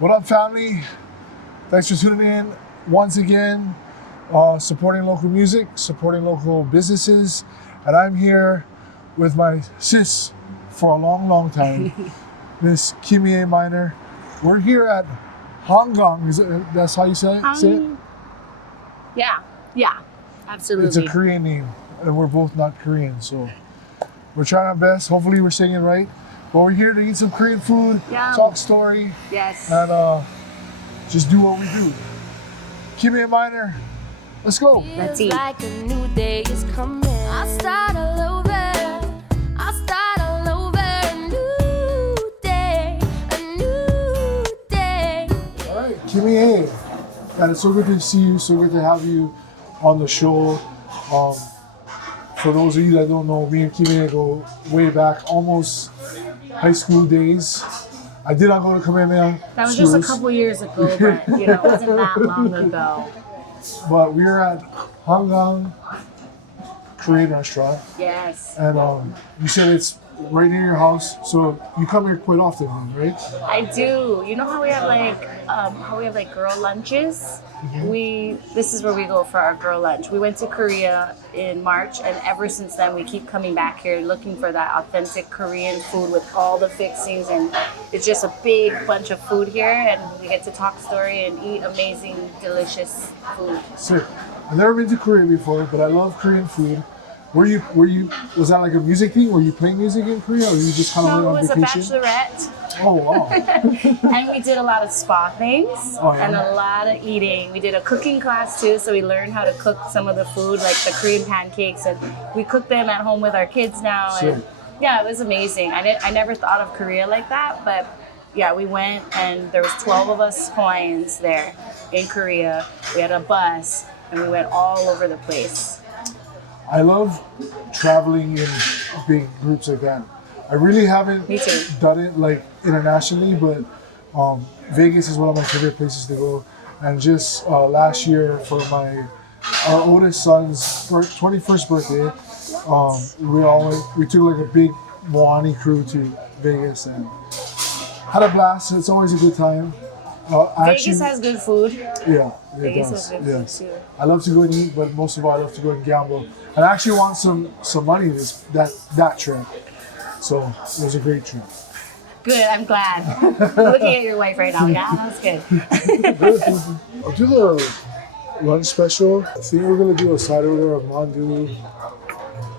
What up, family? Thanks for tuning in once again, supporting local music, supporting local businesses. And I'm here with my sis for a long, long time, Miss Kimie Miner. We're here at Hangang. That's how you say it? Yeah, absolutely. It's a Korean name, and we're both not Korean, so we're trying our best. Hopefully we're saying it right. But we're here to eat some Korean food, talk story, and just do what we do. Kimie Miner, let's go. Let's eat. Like a new day is coming. I start all over. I start all over. A new day. A new day. All right, Kimie, and it's so good to see you. So good to have you on the show. For those of you that don't know, me and Kimie go way back, almost high school days. I did not go to Kamehameha. That was schools. just a couple years ago, but it wasn't that long ago. But we were at Hangang Korean restaurant. Yes. And you said it's right near your house, so you come here quite often, right? I do. You know how we have like girl lunches? This is where we go for our girl lunch. We went to Korea in March, and ever since then we keep coming back here looking for that authentic Korean food with all the fixings, and it's just a big bunch of food here, and we get to talk story and eat amazing, delicious food. Sick. I've never been to Korea before, but I love Korean food. Was that like a music thing? Were you playing music in Korea, or you just kind of No, went it on was vacation? a bachelorette. Oh, wow. And we did a lot of spa things and a lot of eating. We did a cooking class too, so we learned how to cook some of the food, like the Korean pancakes, and we cook them at home with our kids now. And yeah, it was amazing. I never thought of Korea like that, but yeah, we went, and there was 12 of us Hawaiians there in Korea. We had a bus, and we went all over the place. I love traveling in big groups like that. I really haven't done it like internationally, but Vegas is one of my favorite places to go. And just last year for our oldest son's 21st birthday, we took like a big Moani crew to Vegas and had a blast. It's always a good time. Vegas has good food. Yeah, Vegas has good food too. I love to go and eat, but most of all, I love to go and gamble. And I actually want some money that trip. So it was a great trip. Good, I'm glad. I'm looking at your wife right now. Yeah, that's good. I'll do the lunch special. I think we're gonna do a side order of mandu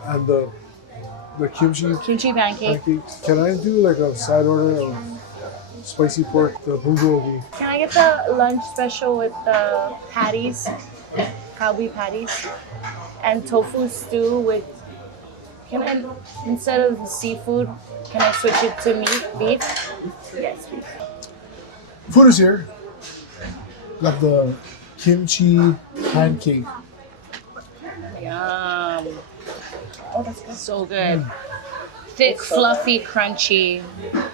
and the kimchi pancakes. Can I do like a side order of spicy pork, the bulgogi? Can I get the lunch special with the patties, kalbi patties, and tofu stew with? Instead of seafood, can I switch it to beef? Yes, beef. Food is here. Got the kimchi pancake. Yum. Oh, that's so good. Thick, fluffy, crunchy,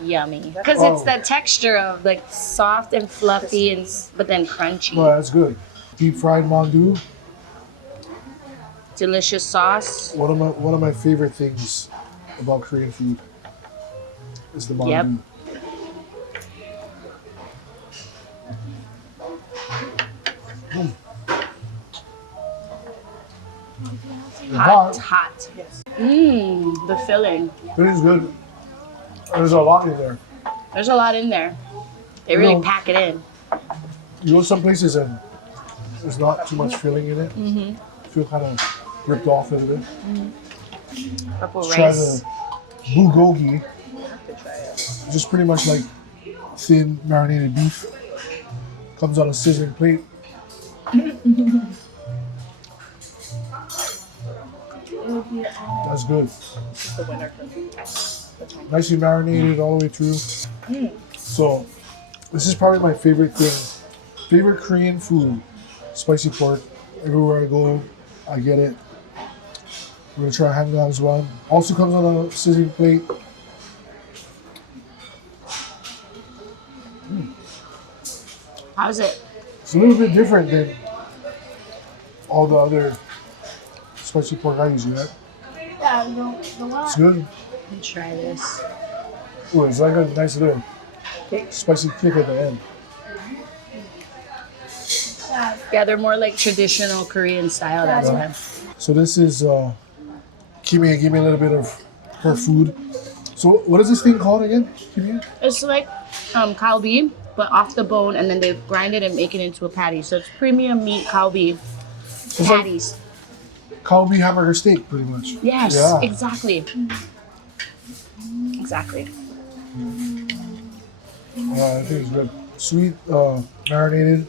yummy. Because it's that texture of like soft and fluffy, but then crunchy. Well, that's good. Deep fried mandu. Delicious sauce. One of my favorite things about Korean food is the mandu. Yep. Hot. Yes. The filling. It is good. There's a lot in there. There's a lot in there. They really pack it in. You go some places and there's not too much filling in it. I feel kind of ripped off a little bit. Purple Let's rice. try the bulgogi. Just pretty much like thin marinated beef. Comes on a sizzling plate. That's good. Nicely marinated all the way through. So this is probably my favorite thing. Favorite Korean food. Spicy pork. Everywhere I go, I get it. We're gonna try Hangang's one. Also comes on a sizzling plate. How's it? It's a little bit different than all the other spicy pork I usually have. Yeah, the one. It's good. Let me try this. Oh, it's like a nice little spicy kick at the end. Yeah, they're more like traditional Korean style. That's why. So this is Kimie. Give me a little bit of her food. So what is this thing called again, Kimie? It's like kalbi, but off the bone, and then they grind it and make it into a patty. So it's premium meat kalbi patties. Kalbi hamburger steak, pretty much. Yes, Yeah. exactly. Exactly. I think it's good. Sweet, marinated.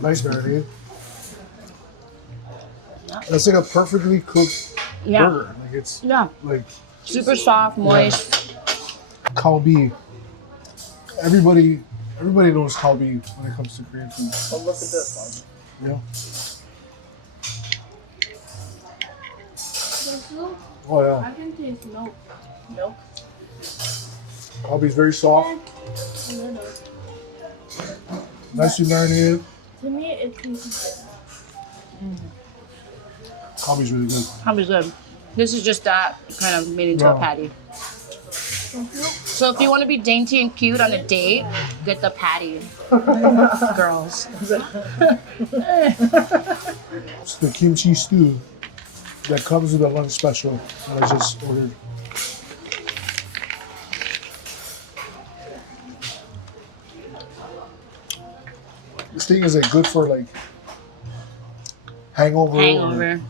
Nice marinated. That's like a perfectly cooked Yeah. burger. Like it's Yeah. like Super soft, moist. kalbi. Everybody knows kalbi when it comes to Korean food. Oh, look at this one. Yeah. Oh yeah. I can taste milk. Milk. Kalbi's very soft, A little. nicely marinated. To me, it tastes Kalbi's really good. Kalbi's good. This is just that kind of made into a Yeah. patty. So if you want to be dainty and cute on a date, get the patty, girls. It's the kimchi stew that comes with a lunch special that I just ordered. This thing is like good for like hangover. Hangover.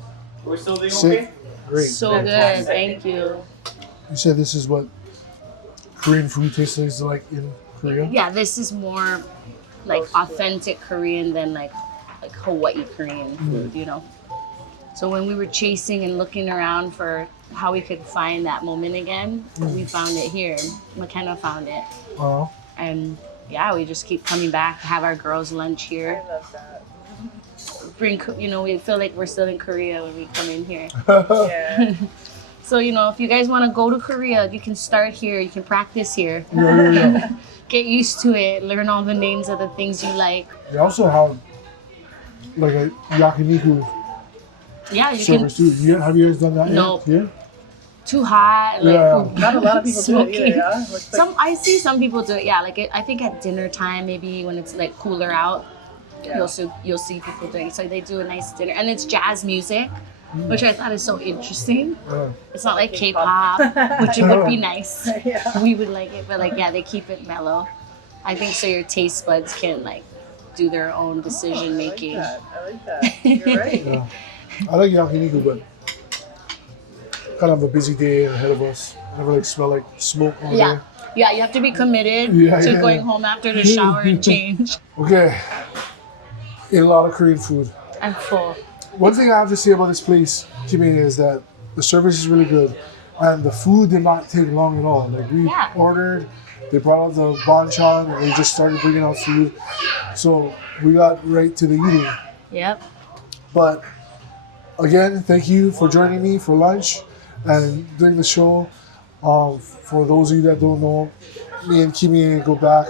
We're still doing Sick. okay? Great. So good. Thank you. You said this is what Korean food tastes like in Korea? Yeah, this is more like authentic Korean than like Hawaii Korean food, you know. So when we were chasing and looking around for how we could find that moment again, we found it here. McKenna found it. Uh-huh. And yeah, we just keep coming back, have our girls' lunch here. I love that. We feel like we're still in Korea when we come in here. Yeah. So, if you guys want to go to Korea, you can start here. You can practice here. Yeah. Get used to it. Learn all the names of the things you like. They also have like a yakiniku Yeah, you service too. Have you guys done that No. yet? Yeah? Too hot. Like, Yeah. Not a lot of people do it either, Smoking. yeah? Looks like, I see some people do it. Yeah, I think at dinner time, maybe when it's like cooler out, you'll see people doing it. So they do a nice dinner, and it's jazz music, which I thought is so interesting. Yeah. It's not like K-pop, which it would be nice. yeah. We would like it, but they keep it mellow. I think so your taste buds can do their own decision making. I like that. You're right. Yeah. I like yakiniku, but kind of a busy day ahead of us. I never smell like smoke all Yeah. day. Yeah, you have to be committed Yeah, to yeah. going home after the shower and change. Okay. Ate a lot of Korean food. I'm full. One thing I have to say about this place, Kimie, is that the service is really good, and the food did not take long at all. Like we Yeah. ordered, they brought out the banchan, and they just started bringing out food. So we got right to the eating. Yep. But again, thank you for joining me for lunch and doing the show. For those of you that don't know, me and Kimie go back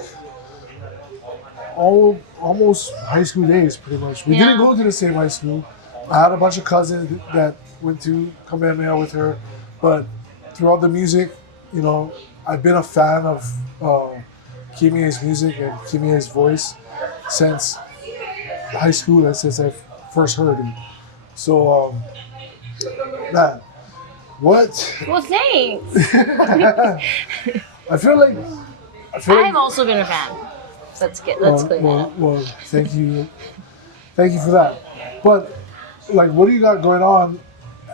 almost high school days, pretty much. We didn't Yeah. go to the same high school. I had a bunch of cousins that went to Kamehameha with her, but throughout the music, I've been a fan of Kimie's music and Kimie's voice since high school and since I first heard it. So, man, what? Well, thanks. I feel like I've also been a fan. Let's clear that up. well, thank you for that. But what do you got going on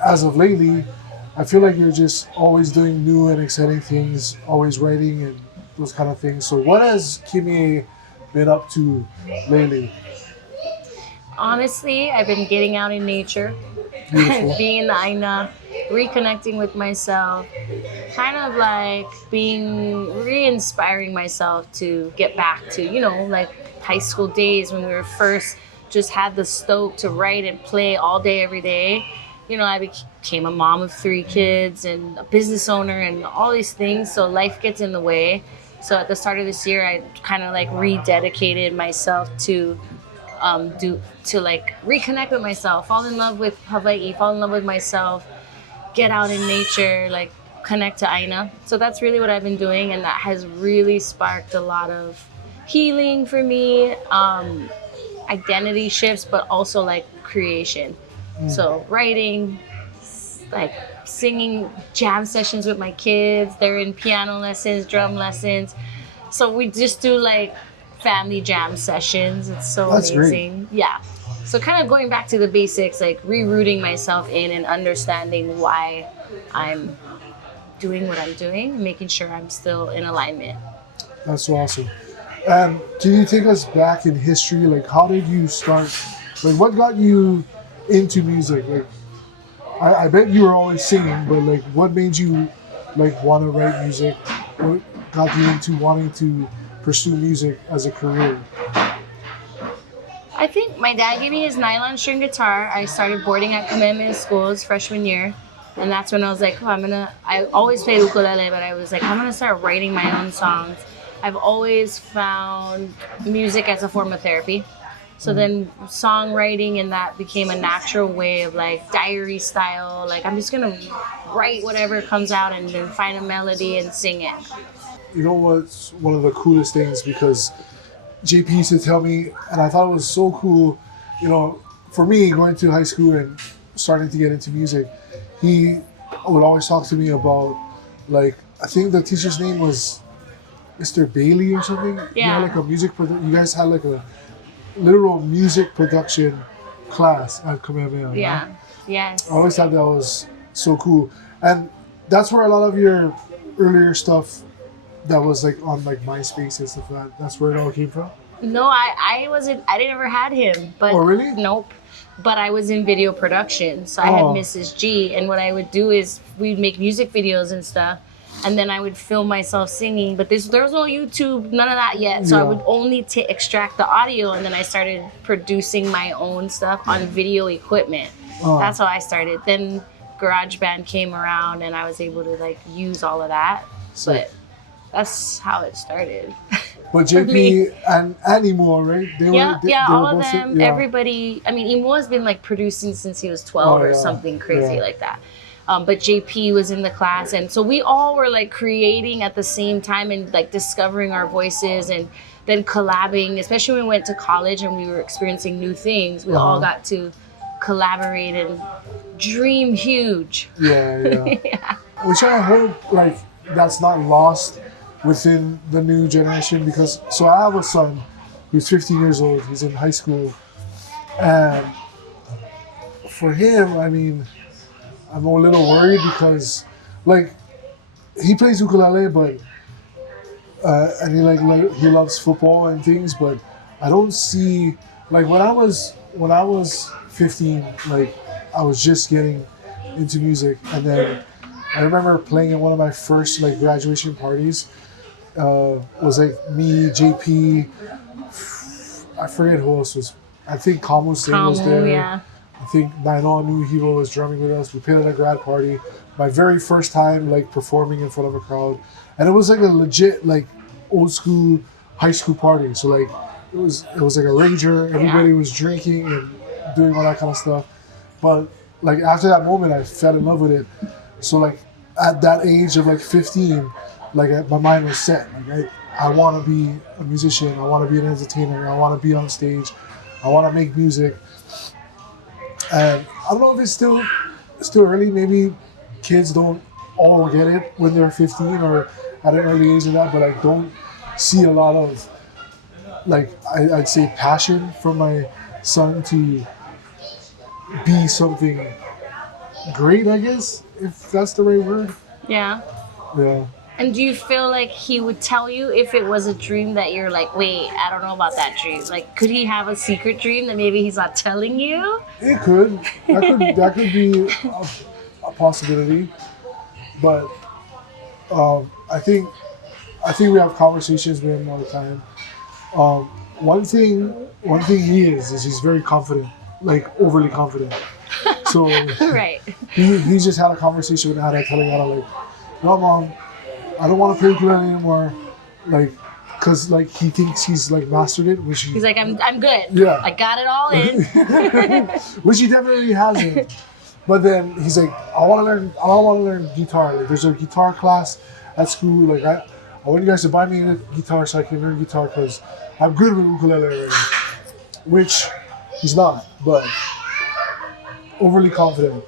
as of lately? I feel like you're just always doing new and exciting things, always writing and those kind of things. So what has Kimie been up to lately? Honestly, I've been getting out in nature, Beautiful. being in the Aina, reconnecting with myself, kind of re-inspiring myself to get back to, high school days when we were first just had the stoke to write and play all day, every day. I became a mom of 3 kids and a business owner and all these things. So life gets in the way. So at the start of this year, I kind of rededicated myself to reconnect with myself, fall in love with Hawaii, fall in love with myself, get out in nature, connect to Aina. So that's really what I've been doing, and that has really sparked a lot of healing for me. identity shifts, but also like creation. So writing, like singing, jam sessions with my kids. They're in piano lessons, drum lessons. So we just do like family jam sessions. It's so That's amazing. Yeah. So kind of going back to the basics, like rerouting myself in and understanding why I'm doing what I'm doing, making sure I'm still in alignment. That's so awesome. And can you take us back in history? Like, how did you start? Like, what got you into music? Like, I bet you were always singing, but like, what made you like want to write music? What got you into wanting to pursue music as a career? I think my dad gave me his nylon string guitar. I started boarding at Kimie Miner schools freshman year. And that's when I was like, I always played ukulele, but I was like, I'm gonna start writing my own songs. I've always found music as a form of therapy. So then songwriting and that became a natural way of like diary style. Like I'm just gonna write whatever comes out and then find a melody and sing it. You know what's one of the coolest things, because JP used to tell me, and I thought it was so cool, you know, for me going to high school and starting to get into music, he would always talk to me about, like, I think the teacher's name was Mr. Bailey or something. Yeah. You had like a music, you guys had like a literal music production class at Kamehameha. Yeah. Right? Yes. I always thought that was so cool. And that's where a lot of your earlier stuff that was like on like MySpace and stuff like that, that's where it all came from? No, I never had him. But Oh, really? Nope. But I was in video production. So I had Oh. Mrs. G, and what I would do is we'd make music videos and stuff, and then I would film myself singing. But there was no YouTube, none of that yet. So I Yeah. would only extract the audio, and then I started producing my own stuff on video equipment. Oh. That's how I started. Then GarageBand came around, and I was able to like use all of that. But that's how it started. But For me. JP and Emo, right? They Yeah, they all were of both them, yeah. everybody. I mean, Emo has been like producing since he was 12 Oh, or yeah, something crazy yeah. like that. But JP was in the class, and so we all were like creating at the same time and like discovering our voices and then collabing, especially when we went to college and we were experiencing new things. We all got to collaborate and dream huge. Yeah. Yeah. Which I hope like that's not lost within the new generation, because so I have a son who's 15 years old, he's in high school, and for him, I mean, I'm a little worried because like he plays ukulele, but and he loves football and things, but I don't see like when I was 15, like I was just getting into music, and then I remember playing at one of my first like graduation parties. Was like me, JP, I forget who else was. I think Kamu Singh was there. Yeah. I think Naino New Hero was drumming with us. We played at a grad party. My very first time like performing in front of a crowd, and it was like a legit like old school high school party. So like it was like a rager. Everybody was drinking and doing all that kind of stuff. But like after that moment, I fell in love with it. So like at that age of like 15, like my mind was set. Like I want to be a musician. I want to be an entertainer. I want to be on stage. I want to make music. And I don't know if it's still early. Maybe kids don't all get it when they're 15 or at an early age of that. But I don't see a lot of like I'd say passion from my son to be something great, I guess, if that's the right word. Yeah. Yeah. And do you feel like he would tell you if it was a dream that you're like, wait, I don't know about that dream? Like, could he have a secret dream that maybe he's not telling you? It could. That could be a possibility. But I think we have conversations with him all the time. One thing he is he's very confident, like overly confident. So Right. he just had a conversation with Anna, telling Anna like, no, Mom, I don't want to play ukulele anymore, like, cause like he thinks he's like mastered it, which He's like, I'm good. Yeah. I got it all in. which he definitely hasn't. But then he's like, I want to learn guitar. Like, there's a guitar class at school. Like I want you guys to buy me a guitar so I can learn guitar, cause I'm good with ukulele already. which he's not, but overly confident.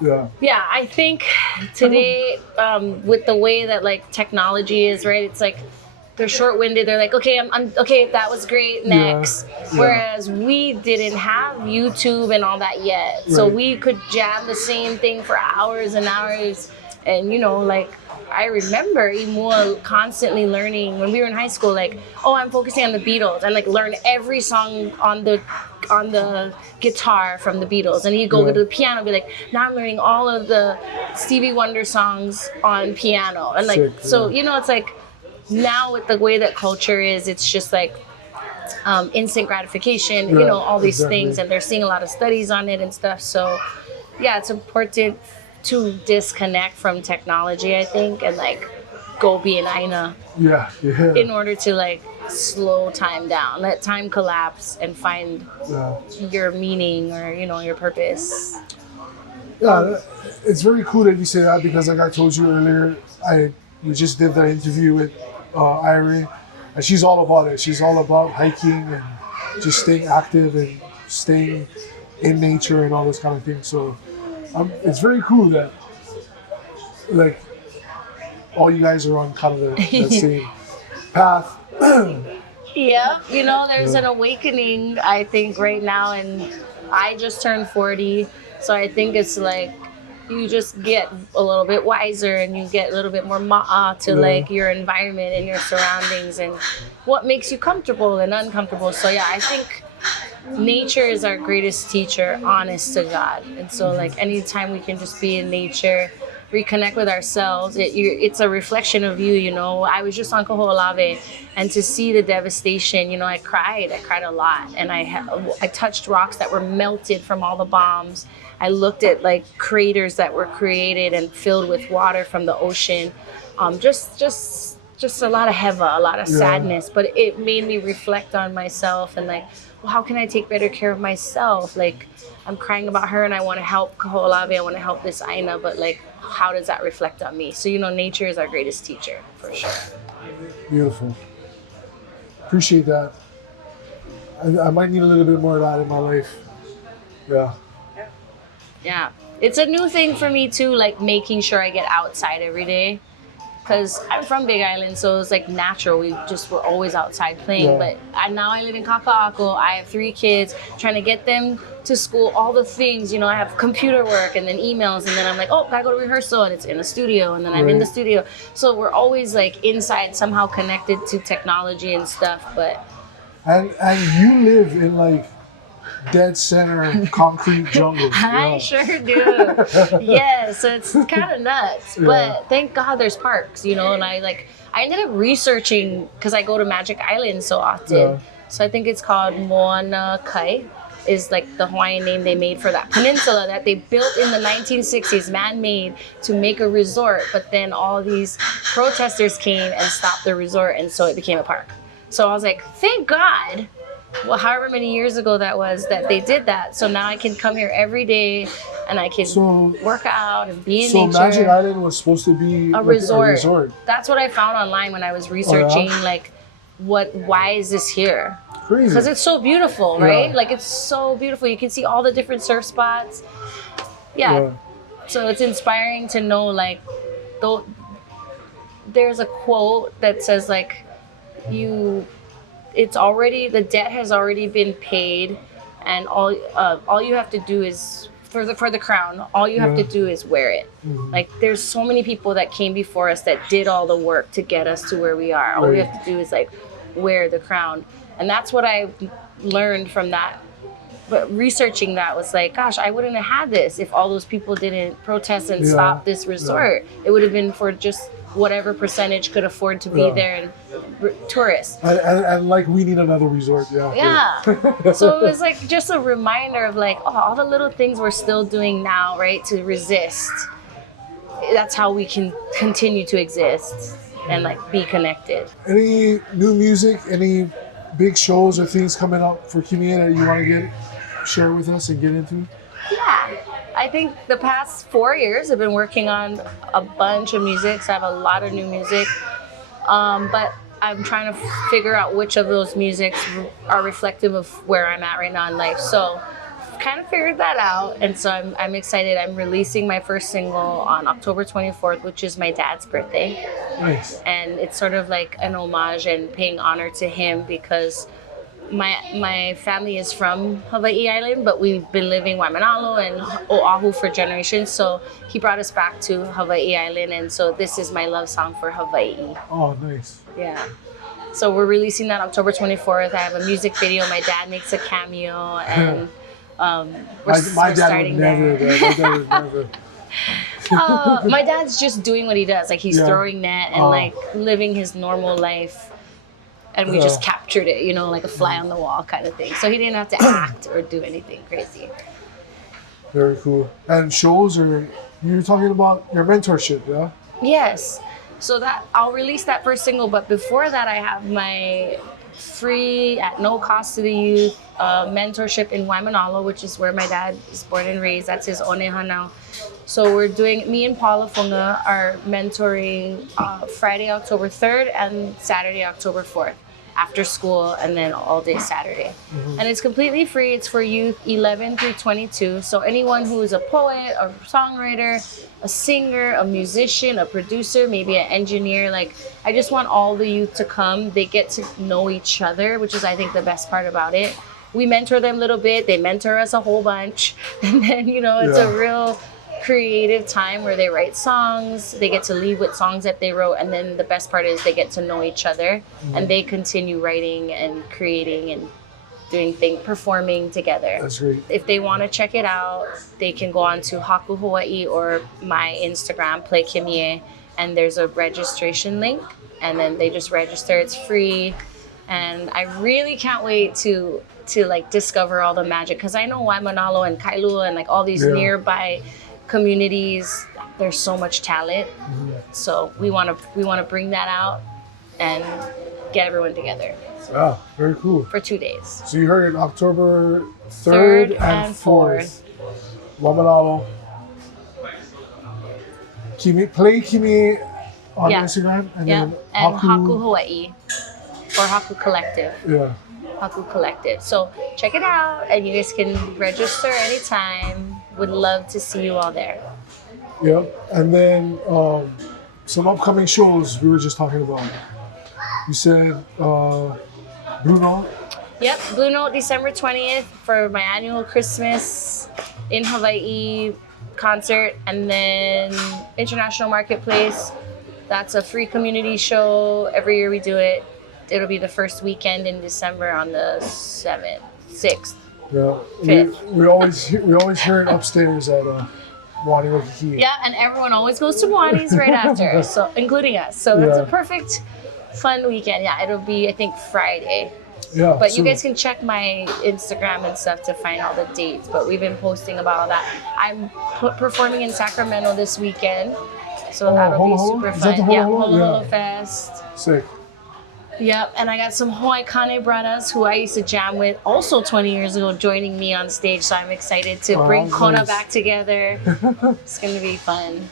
Yeah. Yeah, I think today, with the way that like technology is, right? It's like they're short-winded. They're like, okay, I'm okay. That was great. Next. Yeah. Whereas we didn't have YouTube and all that yet, so Right. we could jam the same thing for hours and hours. And you know, like I remember Imua constantly learning when we were in high school. Like, oh, I'm focusing on the Beatles, and like learn every song on the guitar from the Beatles, and he'd go Yeah. to the piano, be like, now I'm learning all of the Stevie Wonder songs on piano, and like, Sick, so yeah. you know, it's like now with the way that culture is, it's just like instant gratification, you Yeah, know, all these exactly. things, and they're seeing a lot of studies on it and stuff. So yeah, it's important to disconnect from technology, I think, and like go be an aina Yeah. in order to like slow time down, let time collapse, and find Yeah. your meaning or you know your purpose. Yeah, it's very cool that you say that because, like I told you earlier, we just did the interview with Irene, and she's all about it. She's all about hiking and just staying active and staying in nature and all those kind of things. So it's very cool that like all you guys are on kind of the same path. Yeah, you know, there's an awakening, I think, right now, and I just turned 40, so I think it's like you just get a little bit wiser and you get a little bit more ma'a to like your environment and your surroundings and what makes you comfortable and uncomfortable. So yeah, I think nature is our greatest teacher, honest to God. And so like anytime we can just be in nature, reconnect with ourselves, it's a reflection of you, you know. I was just on Kaho'olawe, and to see the devastation, you know, I cried a lot, and I touched rocks that were melted from all the bombs. I looked at like craters that were created and filled with water from the ocean. Just a lot of heva, a lot of sadness, but it made me reflect on myself and like, well, how can I take better care of myself? Like, I'm crying about her and I want to help Kaho'olawe, I want to help this aina, but like, how does that reflect on me? So, you know, nature is our greatest teacher, for sure. Beautiful. Appreciate that. I might need a little bit more of that in my life. Yeah. Yeah. It's a new thing for me too, like making sure I get outside every day. Because I'm from Big Island, so it's like natural. We're always outside playing. Yeah. But now I live in Kaka'ako. I have 3 kids, trying to get them to school, all the things. You know, I have computer work and then emails, and then I'm like, oh, gotta go to rehearsal, and it's in the studio, and then I'm in the studio. So we're always like inside, somehow connected to technology and stuff. But And you live in like dead center concrete jungle. I Yeah. sure do. Yeah, so it's kind of nuts. But thank God there's parks, you know, and I ended up researching because I go to Magic Island so often. Yeah. So I think it's called Moana Kai, is like the Hawaiian name they made for that peninsula that they built in the 1960s, man-made, to make a resort. But then all these protesters came and stopped the resort, and so it became a park. So I was like, thank God. Well, however many years ago that was that they did that. So now I can come here every day and I can work out and be in nature. So Magic Island was supposed to be a like resort. a resort. That's what I found online when I was researching like why is this here? Crazy. Because it's so beautiful, right? Yeah. Like it's so beautiful. You can see all the different surf spots. Yeah. So it's inspiring to know like there's a quote that says like the debt has already been paid, and all you have to do is for the crown. All you have to do is wear it. Mm-hmm. Like there's so many people that came before us that did all the work to get us to where we are. All we have to do is like wear the crown, and that's what I learned from that. But researching that was like, gosh, I wouldn't have had this if all those people didn't protest and stop this resort. It would have been for just whatever percentage could afford to be there and tourists. And like we need another resort. Yeah. So it was like just a reminder of like, oh, all the little things we're still doing now, right, to resist. That's how we can continue to exist and like be connected. Any new music? Any big shows or things coming up for Kimie that you want to share with us and get into? Yeah, I think the past 4 years I've been working on a bunch of music, so I have a lot of new music. But I'm trying to figure out which of those musics are reflective of where I'm at right now in life. So kind of figured that out, and so I'm excited. I'm releasing my first single on October 24th, which is my dad's birthday. Nice. And it's sort of like an homage and paying honor to him because my family is from Hawaii Island, but we've been living Waimanalo and Oahu for generations. So he brought us back to Hawaii Island, and so this is my love song for Hawaii. Oh, nice. Yeah. So we're releasing that October 24th. I have a music video. My dad makes a cameo, and we're My dad starting would never. there. My dad would never. My dad's just doing what he does. Like he's throwing net and like living his normal life. And we just captured it, you know, like a fly on the wall kind of thing. So he didn't have to act or do anything crazy. Very cool. And shows, or you're talking about your mentorship, yeah? Yes. So that I'll release that first single, but before that I have my free, at no cost to the youth, mentorship in Waimanalo, which is where my dad is born and raised. That's his oneha now. So we're doing, me and Paula Funga are mentoring Friday, October 3rd and Saturday, October 4th. After school, and then all day Saturday. And it's completely free. It's for youth 11 through 22. So anyone who is a poet, a songwriter, a singer, a musician, a producer, maybe an engineer, like I just want all the youth to come. They get to know each other, which is I think the best part about it. We mentor them a little bit. They mentor us a whole bunch. And then, you know, it's a real creative time where they write songs, they get to leave with songs that they wrote, and then the best part is they get to know each other and they continue writing and creating and doing things, performing together. That's great. If they want to check it out, they can go on to Haku Hawaii or my Instagram, Play Kimie, and there's a registration link, and then they just register. It's free, and I really can't wait to like discover all the magic, because I know Waimanalo and Kailua and like all these nearby communities, there's so much talent. So we want to bring that out and get everyone together. Yeah, very cool. For 2 days. So you heard it October 3rd and 4th. Waimanalo. Play Kimie on Instagram, and then and Haku Hawaii or Haku Collective. Yeah. Haku Collective. So check it out, and you guys can register anytime. Would love to see you all there. Yep. And then some upcoming shows we were just talking about. You said Blue Note? Yep, Blue Note, December 20th for my annual Christmas in Hawaii concert, and then International Marketplace. That's a free community show. Every year we do it. It'll be the first weekend in December on the 7th, 6th. Yeah, we always hear it upstairs at Wani Wakiki. Yeah, and everyone always goes to Wani's right after, so including us. So it's a perfect, fun weekend. Yeah, it'll be I think Friday. Yeah, but you guys can check my Instagram and stuff to find all the dates. But we've been posting about all that. I'm performing in Sacramento this weekend, so that'll be super fun. Holo Holo Fest. Sick. Yep, and I got some Hawai Kane brothers who I used to jam with also 20 years ago joining me on stage, so I'm excited to bring Kona back together. It's going to be fun.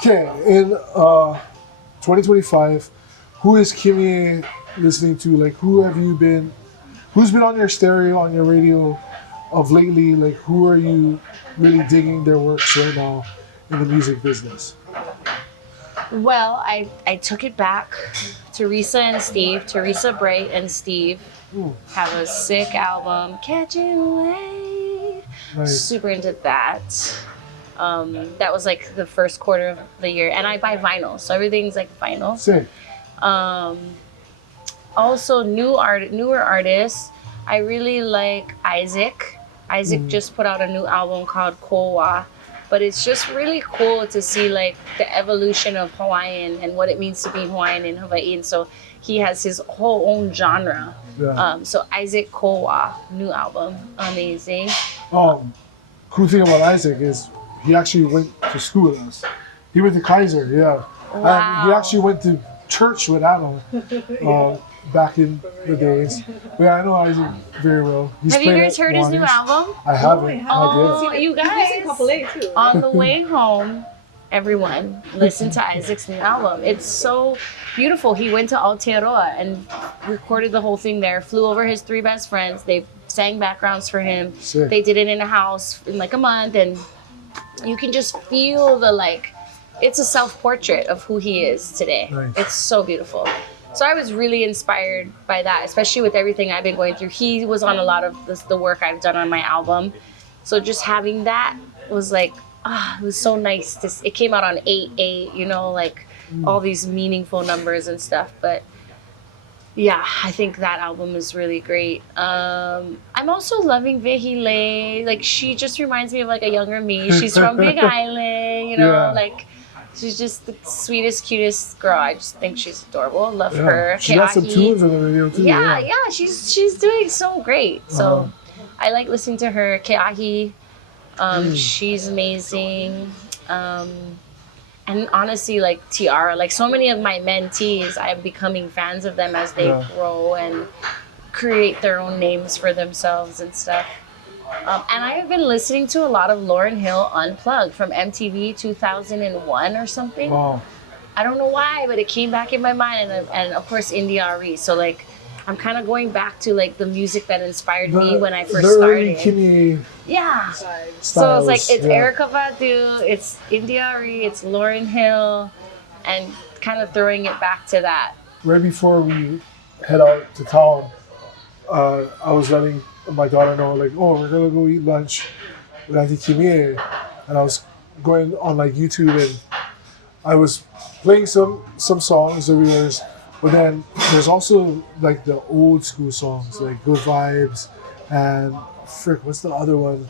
Okay, in 2025, who is Kimie listening to? Like, who's been on your stereo, on your radio of lately? Like, who are you really digging their works right now in the music business? Well, I took it back. Teresa Bright and Steve have a sick album, Catching Wave. Nice. Super into that. That was like the first quarter of the year, and I buy vinyl, so everything's like vinyl. Sick. Also newer artists. I really like Isaac. Isaac just put out a new album called Kowa. But it's just really cool to see like the evolution of Hawaiian and what it means to be Hawaiian in Hawaii. And so he has his whole own genre. Yeah. So Isaac Kowa, new album, amazing. Cool thing about Isaac is he actually went to school with us. He went to Kaiser, yeah. Wow. He actually went to church with Adam back in the days. But yeah, I know Isaac very well. Have you guys heard his new album? I haven't. Oh, you He's in guys, Kapolei too. on the way home, everyone listen to Isaac's new album. It's so beautiful. He went to Aotearoa and recorded the whole thing there, flew over his 3 best friends. They sang backgrounds for him. Sick. They did it in a house in like a month, and you can just feel the like, it's a self-portrait of who he is today. Nice. It's so beautiful. So I was really inspired by that, especially with everything I've been going through. He was on a lot of the work I've done on my album. So just having that was like, it was so nice. It came out on 8/8, you know, like all these meaningful numbers and stuff. But yeah, I think that album is really great. I'm also loving Vehile. Like, she just reminds me of like a younger me. She's from Big Island, you know, Yeah. like she's just the sweetest, cutest girl. I just think she's adorable. Love her. She got some Keahi. tunes in the video too. Yeah, she's doing so great. So I like listening to her. Keahi, she's amazing. And honestly, like Tiara, like so many of my mentees, I'm becoming fans of them as they grow and create their own names for themselves and stuff. And I have been listening to a lot of Lauryn Hill Unplugged from MTV 2001 or something. Wow. I don't know why, but it came back in my mind, and of course India Arie. So like, I'm kind of going back to like the music that inspired me when I first started. Kimie Yeah. Side. So it's like, it's yeah. Erykah Badu, it's India Arie, it's Lauryn Hill, and kind of throwing it back to that. Right before we head out to town, I was letting my daughter know, like, oh, we're gonna go eat lunch with Auntie Kimie, and I was going on like YouTube, and I was playing some songs of yours, but then there's also like the old school songs, like Good Vibes, and what's the other one?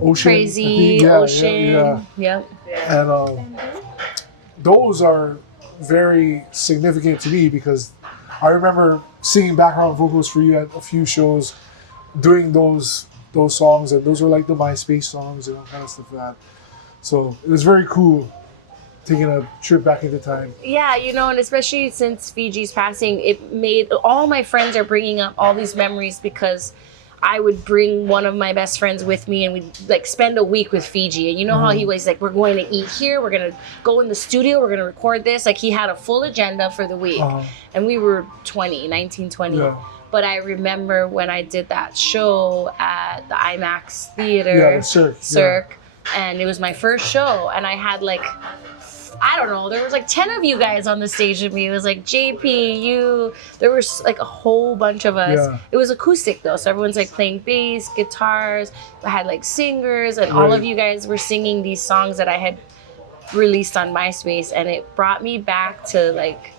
Ocean. I Crazy, think. Yeah, Ocean. yeah. Yep. And those are very significant to me because I remember singing background vocals for you at a few shows, doing those songs, and those were like the MySpace songs and all kind of stuff like that. So it was very cool taking a trip back into time. Yeah, you know, and especially since Fiji's passing, it made all my friends are bringing up all these memories because I would bring one of my best friends with me and we'd like spend a week with Fiji. And you know how he was like, we're going to eat here, we're going to go in the studio, we're going to record this. Like, he had a full agenda for the week. And we were 19, 20. Yeah. But I remember when I did that show at the IMAX Theater, Yeah, the Cirque, and it was my first show, and I had like, I don't know, there was like 10 of you guys on the stage with me. It was like JP, you, there was like a whole bunch of us. Yeah. It was acoustic though, so everyone's like playing bass, guitars. I had like singers, and all of you guys were singing these songs that I had released on MySpace, and it brought me back to like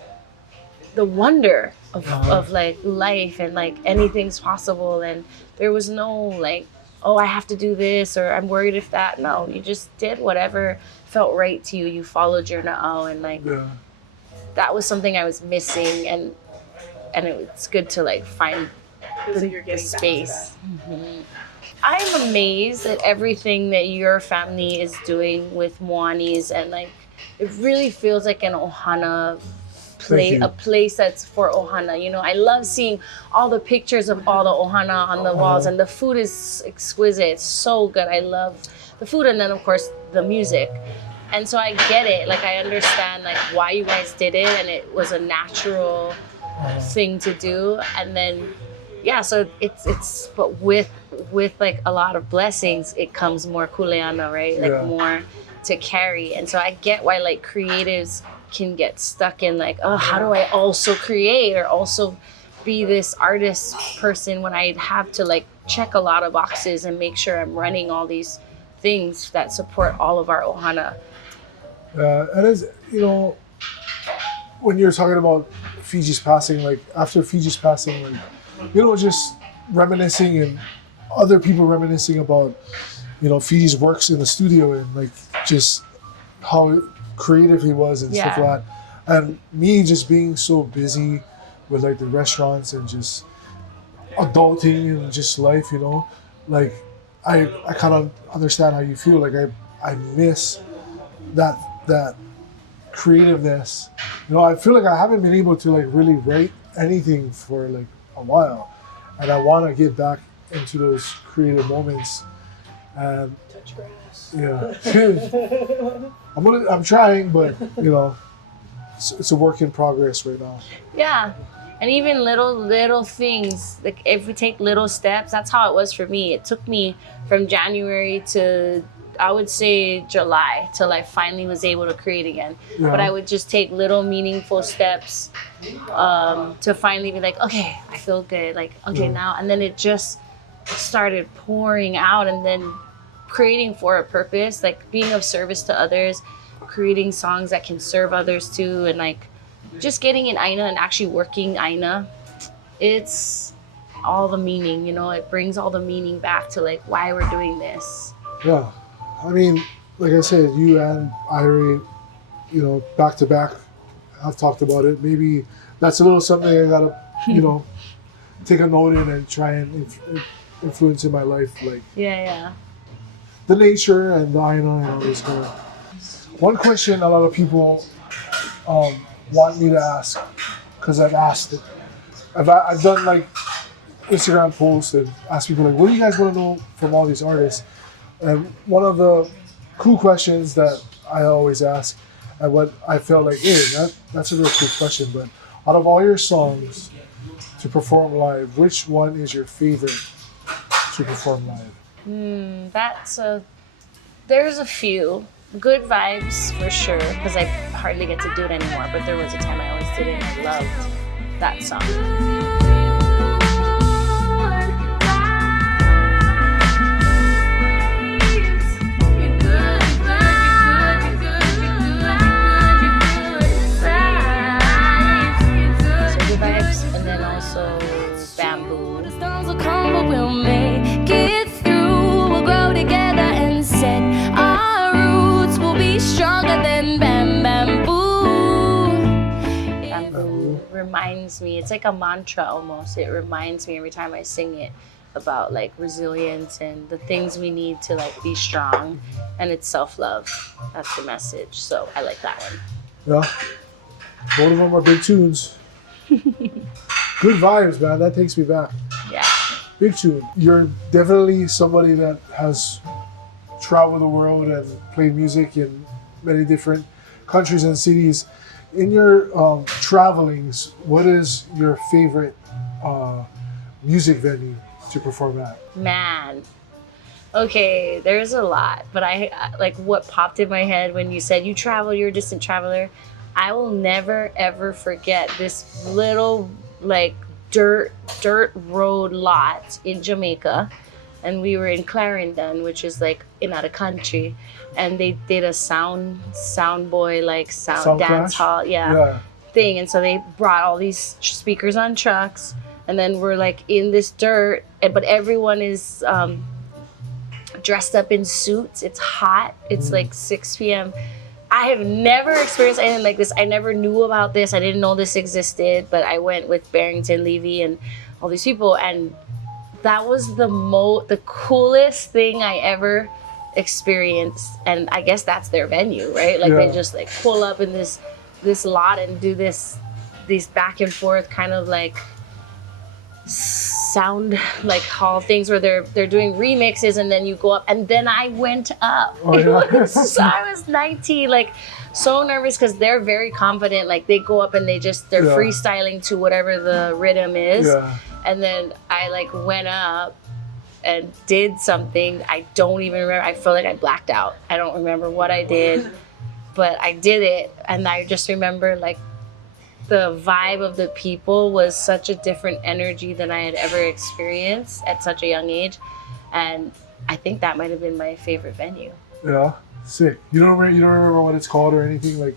the wonder of like life, and like anything's possible, and there was no like, oh, I have to do this, or I'm worried if that. No, you just did whatever felt right to you. You followed your na'au, and like that was something I was missing, and it's good to like find Feels like the you're getting space. I'm amazed at everything that your family is doing with Moanis, and like it really feels like an ohana a place that's for ohana. You know, I love seeing all the pictures of all the ohana on the walls, and the food is exquisite. It's so good. I love the food, and then of course the music. And so I get it. Like, I understand like why you guys did it, and it was a natural thing to do. And then so it's but with like a lot of blessings, it comes more kuleana, right? Like more to carry. And so I get why like creatives can get stuck in like, oh, how do I also create or also be this artist person when I have to like check a lot of boxes and make sure I'm running all these things that support all of our ohana. And as you know, when you're talking about Fiji's passing, like after Fiji's passing, like, you know, just reminiscing and other people reminiscing about, you know, Fiji's works in the studio and like just how creative he was and stuff like that. And me just being so busy with like the restaurants and just adulting and just life, you know, like I kind of understand how you feel. Like I miss that creativeness. You know, I feel like I haven't been able to like really write anything for like a while, and I want to get back into those creative moments And Touch grass. yeah, I'm trying, but you know, it's a work in progress right now. Yeah. And even little things, like if we take little steps, that's how it was for me. It took me from January to, I would say, July till I finally was able to create again. Yeah. But I would just take little meaningful steps to finally be like, okay, I feel good. Like, okay, now. And then it just started pouring out, and then creating for a purpose, like being of service to others, creating songs that can serve others too, and like just getting in Aina and actually working Aina, it's all the meaning, you know, it brings all the meaning back to like why we're doing this. Yeah, I mean, like I said, you and Irie, you know, back to back, I've talked about it. Maybe that's a little something I gotta, you know, take a note in and try and influence in my life, like Yeah. the nature and the Aina and all this kind of. One question a lot of people want me to ask, because I've asked it. I've done like Instagram posts and asked people like, what do you guys want to know from all these artists? And one of the cool questions that I always ask, and what I felt like, hey, that's a real cool question, but out of all your songs to perform live, which one is your favorite to perform live? There's a few. Good Vibes for sure, because I hardly get to do it anymore, but there was a time I always did it and I loved that song. So Good Vibes, and then also Bamboo. The storms will come, but we'll make it through. We'll grow together and set our roots. We'll be stronger than bamboo. Bamboo reminds me, it's like a mantra almost. It reminds me every time I sing it about like resilience and the things we need to like be strong, and it's self-love. That's the message. So I like that one. Yeah, both of them are big tunes. Good Vibes, man, that takes me back. Yeah. Big tune. You're definitely somebody that has traveled the world and played music in many different countries and cities. In your travelings, what is your favorite music venue to perform at? Man. Okay, there's a lot, but I like what popped in my head when you said you travel, you're a distant traveler. I will never ever forget this little like dirt road lot in Jamaica, and we were in Clarendon, which is like in out of country, and they did a sound boy like sound dance hall thing, and so they brought all these speakers on trucks, and then we're like in this dirt, but everyone is dressed up in suits. It's hot. It's like 6 p.m. I have never experienced anything like this. I never knew about this. I didn't know this existed, but I went with Barrington Levy and all these people, and that was the coolest thing I ever experienced. And I guess that's their venue, right? Like they just like pull up in this lot and do these back and forth kind of like sound like hall things where they're doing remixes, and then you go up, and then I went up. So I was 19, like so nervous because they're very confident. Like they go up and they're freestyling to whatever the rhythm is. And then I like went up and did something. I don't even remember. I feel like I blacked out. I don't remember what I did, but I did it. And I just remember like the vibe of the people was such a different energy than I had ever experienced at such a young age. And I think that might have been my favorite venue. Yeah, sick. You don't remember what it's called or anything like?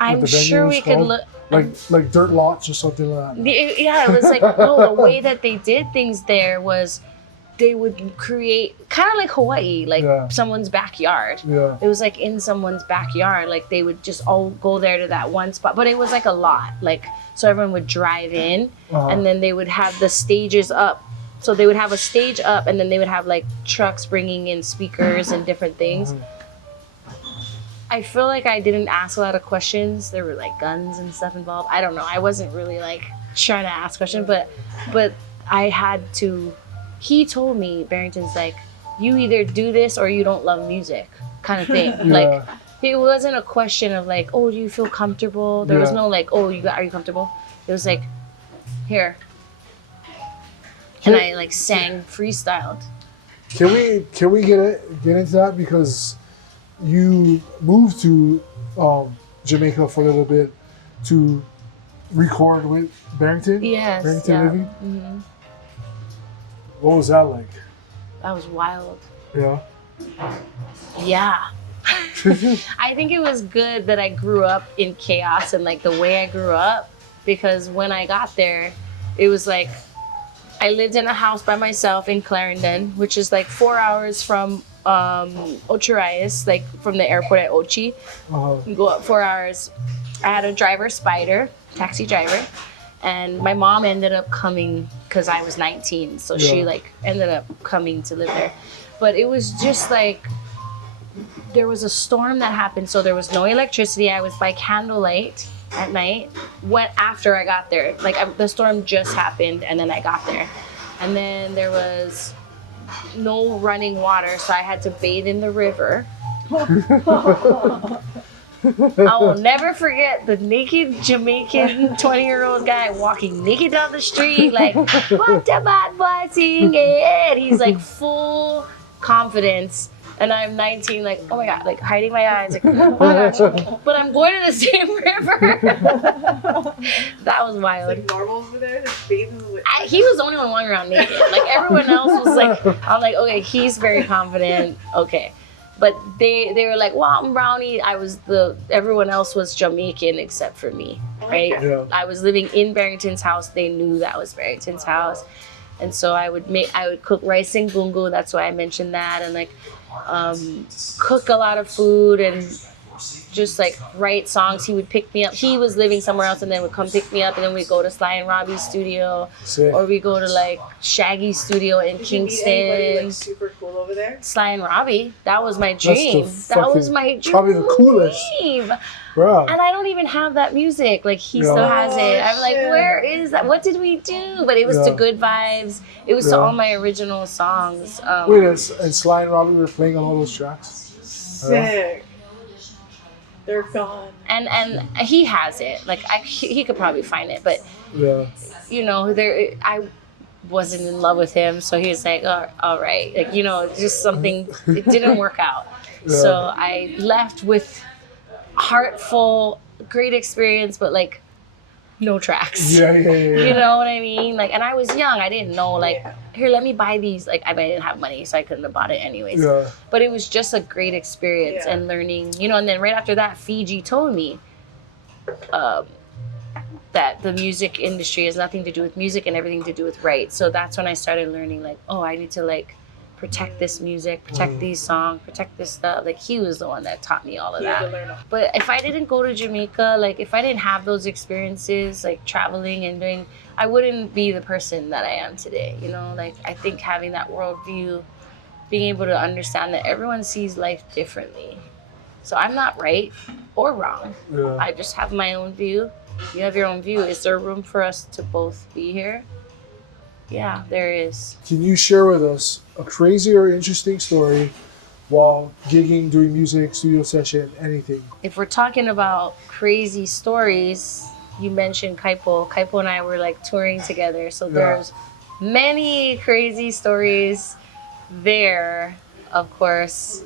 I'm sure we could look. Like dirt lots or something like that. Yeah, it was like, no, the way that they did things there was they would create kind of like Hawai, like someone's backyard. Yeah. It was like in someone's backyard. Like they would just all go there to that one spot, but it was like a lot. Like so everyone would drive in, and then they would have the stages up. So they would have a stage up, and then they would have like trucks bringing in speakers and different things. I feel like I didn't ask a lot of questions. There were like guns and stuff involved. I don't know. I wasn't really like trying to ask questions, but I had to. He told me, Barrington's like, you either do this or you don't love music kind of thing. Like, it wasn't a question of like, oh, do you feel comfortable? There was no like, oh, are you comfortable? It was like, here. And I like sang, freestyled. Can we get into that, because you moved to Jamaica for a little bit to record with Barrington? Yes. Barrington yeah. Living? Mm-hmm. What was that like? That was wild. Yeah. Yeah. I think it was good that I grew up in chaos and like the way I grew up, because when I got there, it was like I lived in a house by myself in Clarendon, which is like 4 hours from Ocharias, like from the airport at Ochi. You go up 4 hours. I had a driver, Spider, taxi driver, and my mom ended up coming because I was 19, so she like ended up coming to live there. But it was just like there was a storm that happened, so there was no electricity. I was by candlelight at night. After I got there, like the storm just happened, and then I got there, and then there was no running water, so I had to bathe in the river. I will never forget the naked Jamaican 20-year-old guy walking naked down the street, like, what the bad boy singing? He's like full confidence. And I'm 19, like, oh my God, like hiding my eyes, like, oh my gosh, but I'm going to the same river. That was wild. Like normals were there, just bathing with. He was the only one walking around naked. Like everyone else was like, I'm like, okay, he's very confident. Okay. But they were like, well, I'm brownie. Everyone else was Jamaican except for me, right? Yeah. I was living in Barrington's house. They knew that was Barrington's house. And so I would cook rice and gungo. That's why I mentioned that. And like, cook a lot of food and just like write songs. He would pick me up. He was living somewhere else and then would come pick me up, and then we'd go to Sly and Robbie's studio. Sick. Or we go to like Shaggy's studio in Did Kingston. you meet anybody like super cool over there? Sly and Robbie. That was my dream. That was my dream. Probably the coolest. Bro. And I don't even have that music. Like he still has it. I'm like, where is that? What did we do? But it was to Good Vibes. It was to all my original songs. Wait, and Sly and Robbie were playing on all those tracks? Sick. They're gone. And he has it. Like he could probably find it, but you know, I wasn't in love with him, so he was like, oh, all right, like, you know, just something. It didn't work out. So I left with heartful, great experience, but like no tracks. Yeah. You know what I mean? Like, and I was young. I didn't know, like, here, let me buy these. Like, I didn't have money, so I couldn't have bought it anyways. Yeah. But it was just a great experience and learning, you know, and then right after that, Fiji told me that the music industry has nothing to do with music and everything to do with rights. So that's when I started learning, like, oh, I need to, like, protect this music, protect these songs, protect this stuff. Like, he was the one that taught me all of that. But if I didn't go to Jamaica, like, if I didn't have those experiences, like traveling and doing, I wouldn't be the person that I am today, you know? Like, I think having that worldview, being able to understand that everyone sees life differently. So I'm not right or wrong. I just have my own view. You have your own view. Is there room for us to both be here? Yeah, there is. Can you share with us a crazy or interesting story while gigging, doing music, studio session, anything? If we're talking about crazy stories, you mentioned Kaipo. Kaipo and I were like touring together. So there's many crazy stories there, of course.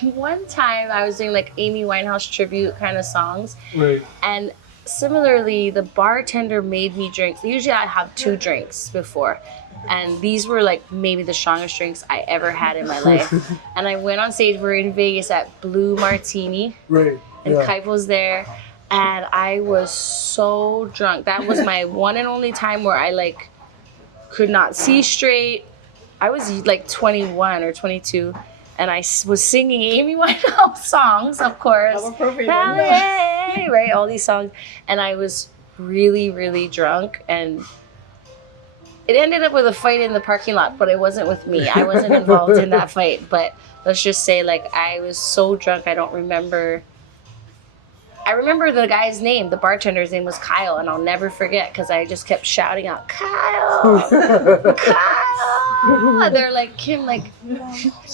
One time I was doing like Amy Winehouse tribute kind of songs. Right. And similarly, the bartender made me drink. Usually I have 2 drinks before. And these were like maybe the strongest drinks I ever had in my life. And I went on stage. We're in Vegas at Blue Martini. Right. And Kaipo was there. And I was so drunk. That was my one and only time where I like could not see straight. I was like 21 or 22. And I was singing Amy Winehouse songs, of course. How appropriate. Right, all these songs. And I was really, really drunk. And it ended up with a fight in the parking lot, but it wasn't with me. I wasn't involved in that fight. But let's just say, like, I was so drunk, I don't remember. I remember the guy's name, the bartender's name was Kyle, and I'll never forget because I just kept shouting out, Kyle! Kyle! And they're like, Kim, like,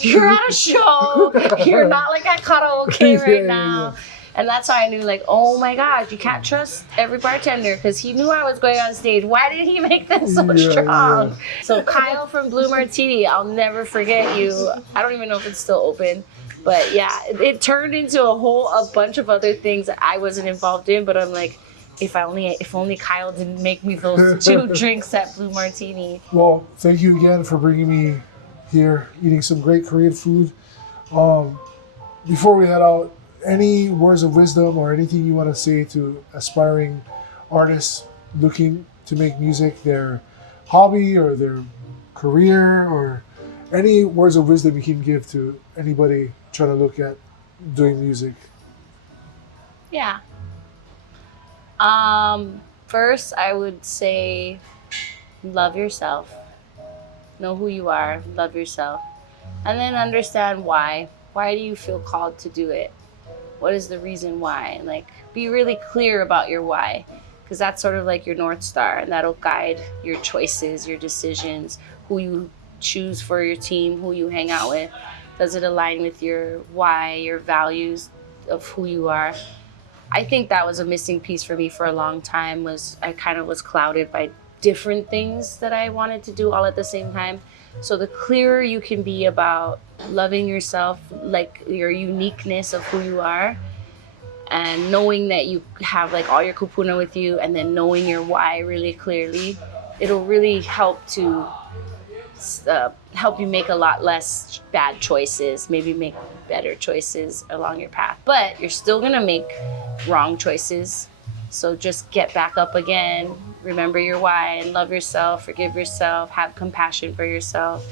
you're at a show. You're not like at karaoke right now. And that's how I knew, like, oh my gosh, you can't trust every bartender because he knew I was going on stage. Why did he make them so strong? Yeah. So Kyle from Blue Martini, I'll never forget you. I don't even know if it's still open. But yeah, it turned into a bunch of other things that I wasn't involved in. But I'm like, if only Kyle didn't make me those 2 drinks at Blue Martini. Well, thank you again for bringing me here, eating some great Korean food. Before we head out, any words of wisdom or anything you want to say to aspiring artists looking to make music their hobby or their career, or any words of wisdom you can give to anybody trying to look at doing music? Yeah. First, I would say love yourself. Know who you are, love yourself. And then understand why. Why do you feel called to do it? What is the reason why? Like, be really clear about your why, because that's sort of like your North Star, and that'll guide your choices, your decisions, who you choose for your team, who you hang out with. Does it align with your why, your values of who you are? I think that was a missing piece for me for a long time. Was I kind of was clouded by different things that I wanted to do all at the same time. So the clearer you can be about loving yourself, like your uniqueness of who you are, and knowing that you have like all your kupuna with you, and then knowing your why really clearly, it'll really help to help you make a lot less bad choices, maybe make better choices along your path. But you're still gonna make wrong choices. So just get back up again, remember your why, and love yourself, forgive yourself, have compassion for yourself.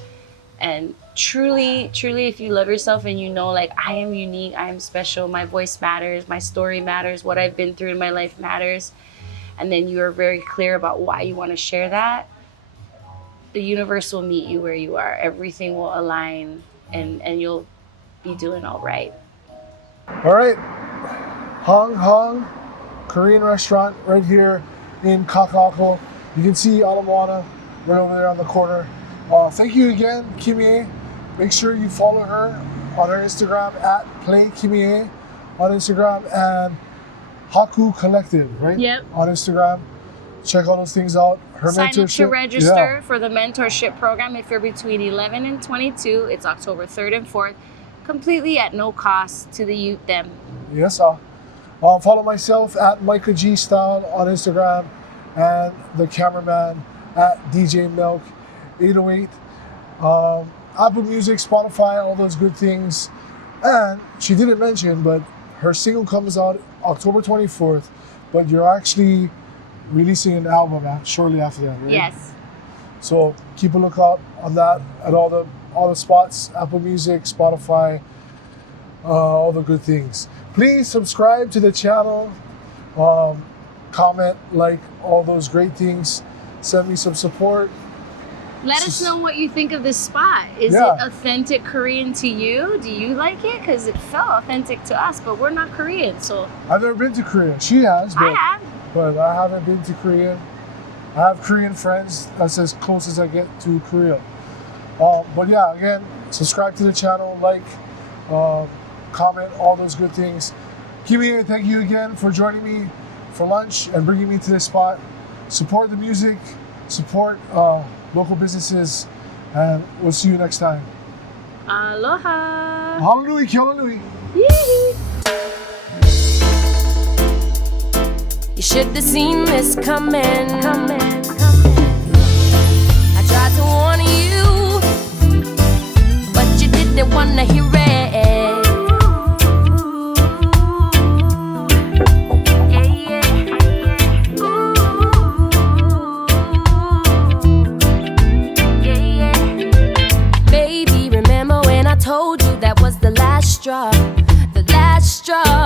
And truly, truly, if you love yourself and you know, like, I am unique, I am special, my voice matters, my story matters, what I've been through in my life matters, and then you are very clear about why you want to share that, the universe will meet you where you are. Everything will align, and you'll be doing all right. All right, Hangang Korean restaurant right here in Kanaka. You can see Alamoana right over there on the corner. Thank you again, Kimie. Make sure you follow her on her Instagram at PlayKimie on Instagram, and Haku Collective, right? Yep. On Instagram. Check all those things out. Her Sign mentorship. up to register for the mentorship program if you're between 11 and 22. It's October 3rd and 4th, completely at no cost to the youth them. Yes, sir. Follow myself at Micah G Style on Instagram, and the cameraman at DJ Milk 808. Apple Music, Spotify, all those good things. And she didn't mention, but her single comes out October 24th, but you're actually releasing an album shortly after that, right? Yes. So keep a lookout on that at all the spots, Apple Music, Spotify, all the good things. Please subscribe to the channel, comment, like, all those great things. Send me some support. Let us know what you think of this spot. Is it authentic Korean to you? Do you like it? Because it felt authentic to us, but we're not Korean, so. I've never been to Korea. She has, but I have. But I haven't been to Korea. I have Korean friends. That's as close as I get to Korea. But yeah, again, subscribe to the channel, like, comment, all those good things. Kimie, thank you again for joining me for lunch and bringing me to this spot. Support the music, support local businesses, and we'll see you next time. Aloha. Hallelujah, hallelujah. You should have seen this coming. I tried to warn you, but you didn't want to hear it. Baby, remember when I told you that was the last straw? The last straw.